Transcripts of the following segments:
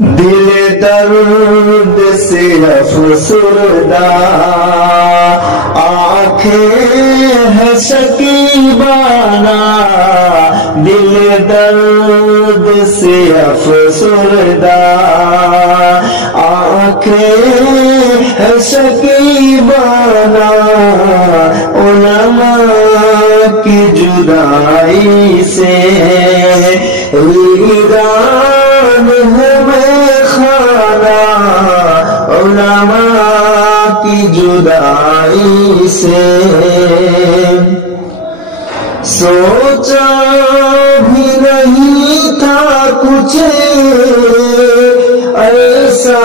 دل درد سے افسردہ آنکھیں ہے شکیبانہ، دل درد سے افسردہ آنکھیں ہے شکیبانہ، علماء کی جدائی سے ویران ہے خانہ، علماء کی جدائی سے سوچا بھی نہیں تھا کچھ ایسا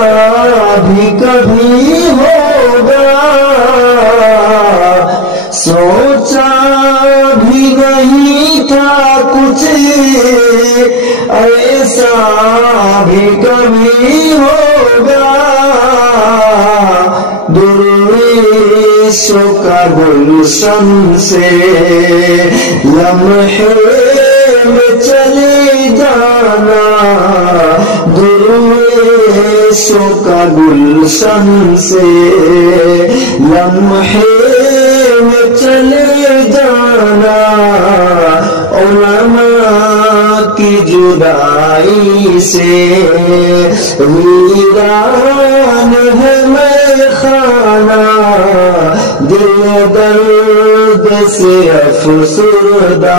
بھی کبھی ہوگا، سوچا بھی نہیں تھا کچھ ایسا بھی کبھی ہوگا، درویشوں کا گلشن سے لمحے میں چلے جانا، درویشوں کا گلشن سے لمحے میں چلے جانا، علماء کی جدائی سے ویران ہے خانہ، دل درد سے افسردہ